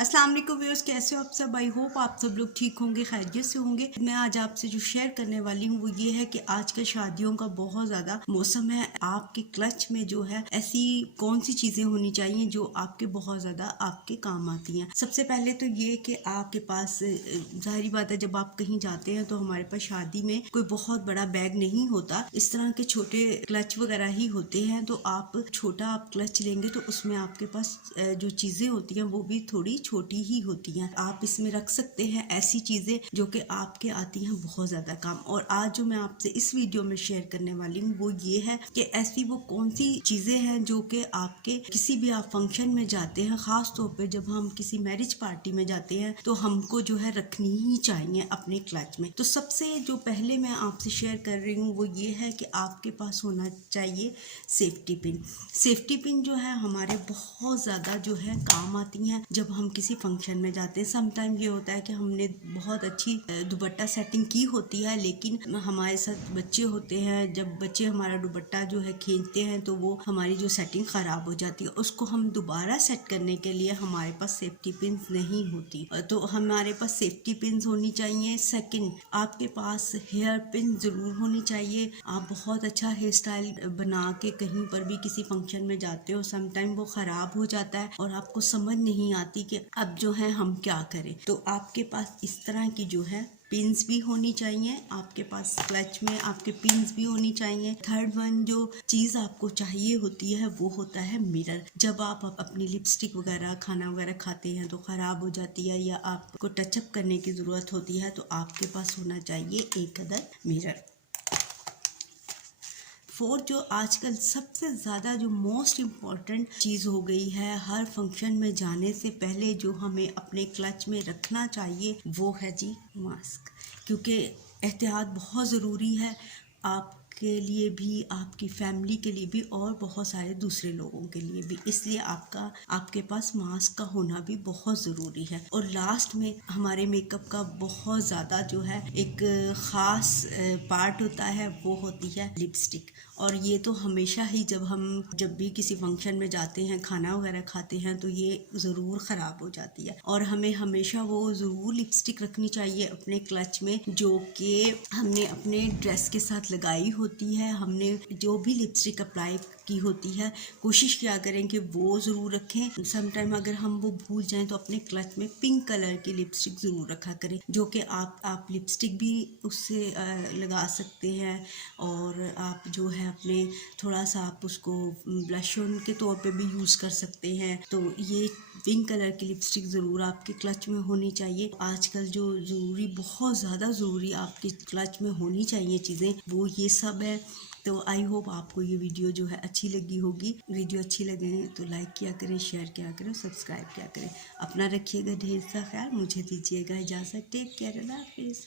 अस्सलाम वालेकुम व्यूअर्स, कैसे हो आप सब। आई होप आप सब लोग ठीक होंगे, खैरियत से होंगे। मैं आज आपसे जो शेयर करने वाली हूँ वो ये है कि आजकल शादियों का बहुत ज़्यादा मौसम है। आपके क्लच में जो है ऐसी कौन सी चीज़ें होनी चाहिए जो आपके बहुत ज़्यादा आपके काम आती हैं। सबसे पहले तो ये कि आपके पास ज़ाहिरी बात है, जब आप कहीं जाते हैं तो हमारे पास शादी में कोई बहुत बड़ा बैग नहीं होता, इस तरह के छोटे क्लच वगैरह ही होते हैं। तो आप छोटा आप क्लच लेंगे तो उसमें आपके पास जो चीज़ें होती हैं वो भी थोड़ी छोटी ही होती हैं। आप इसमें रख सकते हैं ऐसी चीज़ें जो कि आपके आती हैं बहुत ज़्यादा काम। और आज जो मैं आपसे इस वीडियो में शेयर करने वाली हूँ वो ये है कि ऐसी वो कौन सी चीज़ें हैं जो कि आपके किसी भी आप फंक्शन में जाते हैं, ख़ास तौर पे जब हम किसी मैरिज पार्टी में जाते हैं तो हमको जो है रखनी ही चाहिए अपने क्लच में। तो सबसे जो पहले मैं आपसे शेयर कर रही हूँ वो ये है कि आपके पास होना चाहिए सेफ्टी पिन। सेफ्टी पिन जो है हमारे बहुत ज़्यादा जो है काम आती हैं जब हम किसी फंक्शन में जाते हैं। समटाइम ये होता है कि हमने बहुत अच्छी दुपट्टा सेटिंग की होती है, लेकिन हमारे साथ बच्चे होते हैं। जब बच्चे हमारा दुपट्टा जो है खींचते हैं तो वो हमारी जो सेटिंग ख़राब हो जाती है। उसको हम दोबारा सेट करने के लिए हमारे पास सेफ्टी पिन नहीं होती, तो हमारे पास सेफ्टी पिन होनी चाहिए। सेकंड, आपके पास हेयर पिन ज़रूर होनी चाहिए। आप बहुत अच्छा हेयर स्टाइल बना के कहीं पर भी किसी फंक्शन में जाते हो, समटाइम वो ख़राब हो जाता है और आपको समझ नहीं आती कि अब जो है हम क्या करें। तो आपके पास इस तरह की जो है पिन्स भी होनी चाहिए, आपके पास क्लच में आपके पिन्स भी होनी चाहिए। थर्ड वन जो चीज़ आपको चाहिए होती है वो होता है मिरर। जब आप अपनी लिपस्टिक वगैरह खाना वगैरह खाते हैं तो ख़राब हो जाती है या आपको टचअप करने की ज़रूरत होती है, तो आपके पास होना चाहिए एक अदद मिरर। फोर्थ, जो आजकल सबसे ज़्यादा जो मोस्ट इम्पॉर्टेंट चीज़ हो गई है हर फंक्शन में जाने से पहले जो हमें अपने क्लच में रखना चाहिए वो है जी मास्क। क्योंकि एहतियात बहुत ज़रूरी है, आपके लिए भी, आपकी फैमिली के लिए भी और बहुत सारे दूसरे लोगों के लिए भी। इसलिए आपके पास मास्क का होना भी बहुत ज़रूरी है। और लास्ट में हमारे मेकअप का बहुत ज़्यादा जो है एक ख़ास पार्ट होता है, वो होती है लिपस्टिक। और ये तो हमेशा ही जब भी किसी फंक्शन में जाते हैं, खाना वगैरह खाते हैं तो ये ज़रूर ख़राब हो जाती है। और हमें हमेशा वो ज़रूर लिपस्टिक रखनी चाहिए अपने क्लच में जो कि हमने अपने ड्रेस के साथ लगाई होती है। हमने जो भी लिपस्टिक अप्लाई की होती है कोशिश किया करें कि वो ज़रूर रखें। समटाइम अगर हम वो भूल जाएं तो अपने क्लच में पिंक कलर की लिपस्टिक ज़रूर रखा करें, जो कि आप लिपस्टिक भी उससे लगा सकते हैं। और आप जो है अपने थोड़ा सा आप उसको ब्लश ऑन के तौर पे भी यूज़ कर सकते हैं। तो ये पिंक कलर की लिपस्टिक ज़रूर आपके क्लच में होनी चाहिए। आजकल जो ज़रूरी, बहुत ज़्यादा ज़रूरी आपके क्लच में होनी चाहिए चीज़ें, वो ये सब है। तो आई होप आपको ये वीडियो जो है अच्छी लगी होगी। वीडियो अच्छी लगे तो लाइक किया करें, शेयर किया करें, सब्सक्राइब किया करें। अपना रखिएगा ढेर सा ख्याल। मुझे दीजिएगा इजाज़त। टेक केयर, अल्लाह हाफिज़।